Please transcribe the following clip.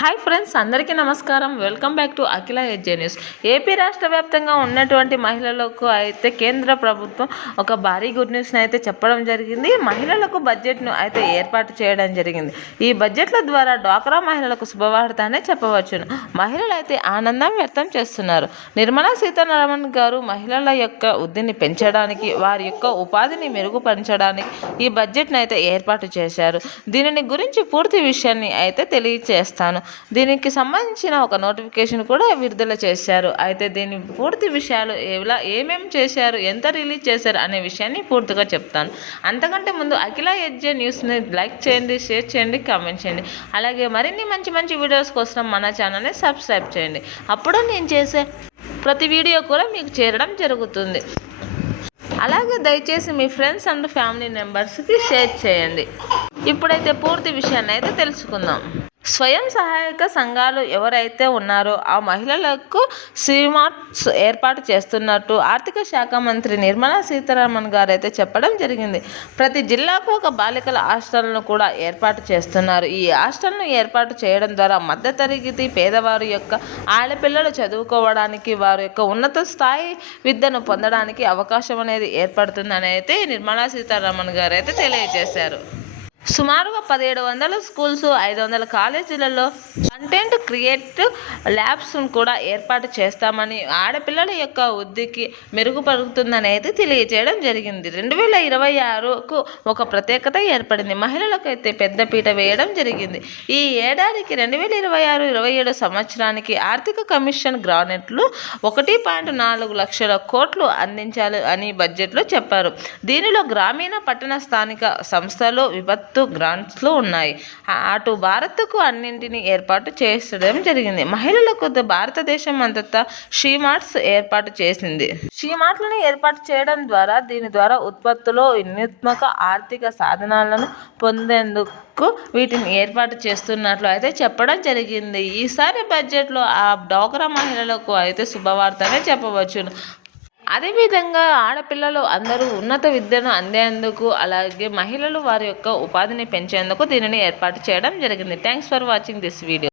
Hi friends, అందరికీ నమస్కారం. Welcome back to Akhila edge news. AP రాష్ట్ర వ్యాప్తంగా ఉన్నటువంటి మహిళలకు అయితే కేంద్ర ప్రభుత్వం ఒక భారీ గుడ్ న్యూస్ని అయితే చెప్పడం జరిగింది. మహిళలకు బడ్జెట్ను అయితే ఏర్పాటు చేయడం జరిగింది. ఈ బడ్జెట్ల ద్వారా డ్వాక్రా మహిళలకు శుభవార్త అనే చెప్పవచ్చును. మహిళలు అయితే ఆనందం వ్యక్తం చేస్తున్నారు. నిర్మలా సీతారామన్ గారు మహిళల యొక్క వృద్ధిని పెంచడానికి, వారి యొక్క ఉపాధిని మెరుగుపరచడానికి ఈ బడ్జెట్ను అయితే ఏర్పాటు చేశారు. దీనిని గురించి పూర్తి విషయాన్ని అయితే తెలియజేస్తాను. దీనికి సంబంధించిన ఒక నోటిఫికేషన్ కూడా విడుదల చేశారు. అయితే దీని పూర్తి విషయాలు ఏమేమి చేశారు, ఎంత రిలీజ్ చేశారు అనే విషయాన్ని పూర్తిగా చెప్తాను. అంతకంటే ముందు అఖిల ఎడ్జే న్యూస్ని లైక్ చేయండి, షేర్ చేయండి, కామెంట్ చేయండి. అలాగే మరిన్ని మంచి మంచి వీడియోస్ కోసం మన ఛానల్ని సబ్స్క్రైబ్ చేయండి. అప్పుడు నేను చేసే ప్రతి వీడియో కూడా మీకు చేరడం జరుగుతుంది. అలాగే దయచేసి మీ ఫ్రెండ్స్ అండ్ ఫ్యామిలీ మెంబర్స్కి షేర్ చేయండి. ఇప్పుడైతే పూర్తి విషయాన్ని అయితే తెలుసుకుందాం. స్వయం సహాయక సంఘాలు ఎవరైతే ఉన్నారో ఆ మహిళలకు సిమార్ట్స్ ఏర్పాటు చేస్తున్నట్టు ఆర్థిక శాఖ మంత్రి నిర్మలా సీతారామన్ గారు అయితే చెప్పడం జరిగింది. ప్రతి జిల్లాకు ఒక బాలికల హాస్టల్ను కూడా ఏర్పాటు చేస్తున్నారు. ఈ హాస్టల్ను ఏర్పాటు చేయడం ద్వారా మధ్యతరగతి పేదవారి యొక్క ఆడపిల్లలు చదువుకోవడానికి, వారి యొక్క ఉన్నత స్థాయి విద్యను పొందడానికి అవకాశం అనేది ఏర్పడుతుందని అయితే నిర్మలా సీతారామన్ గారు అయితే తెలియజేశారు. సుమారుగా 1700 స్కూల్స్, 500 కాలేజీలలో కంటెంట్ క్రియేటివ్ ల్యాబ్స్ కూడా ఏర్పాటు చేస్తామని, ఆడపిల్లల యొక్క వృద్ధికి మెరుగుపడుతుందని అయితే తెలియజేయడం జరిగింది. 2026కు ఒక ప్రత్యేకత ఏర్పడింది. మహిళలకైతే పెద్దపీట వేయడం జరిగింది. ఈ ఏడాదికి 2026-27 సంవత్సరానికి ఆర్థిక కమిషన్ గ్రాంట్లు 1.4 లక్షల కోట్లు అందించాలి అని బడ్జెట్లో చెప్పారు. దీనిలో గ్రామీణ, పట్టణ, స్థానిక సంస్థలు, విపత్తు గ్రాంట్స్లు ఉన్నాయి. అటు భారత్కు అన్నింటినీ ఏర్పాటు చేయడం జరిగింది. మహిళలకు భారతదేశం అంతటా షీమార్ట్స్ ఏర్పాటు చేసింది. షీమార్ట్లను ఏర్పాటు చేయడం ద్వారా దీని ద్వారా ఉత్పత్తులు, వినూత్మక ఆర్థిక సాధనాలను పొందేందుకు వీటిని ఏర్పాటు చేస్తున్నట్లు అయితే చెప్పడం జరిగింది. ఈసారి బడ్జెట్లో ఆ డ్వాక్రా మహిళలకు అయితే శుభవార్తనే చెప్పవచ్చును. అదేవిధంగా ఆడపిల్లలు అందరూ ఉన్నత విద్యను అందేందుకు, అలాగే మహిళలు వారి యొక్క ఉపాధిని పెంచేందుకు దీనిని ఏర్పాటు చేయడం జరిగింది. Thanks for watching this video.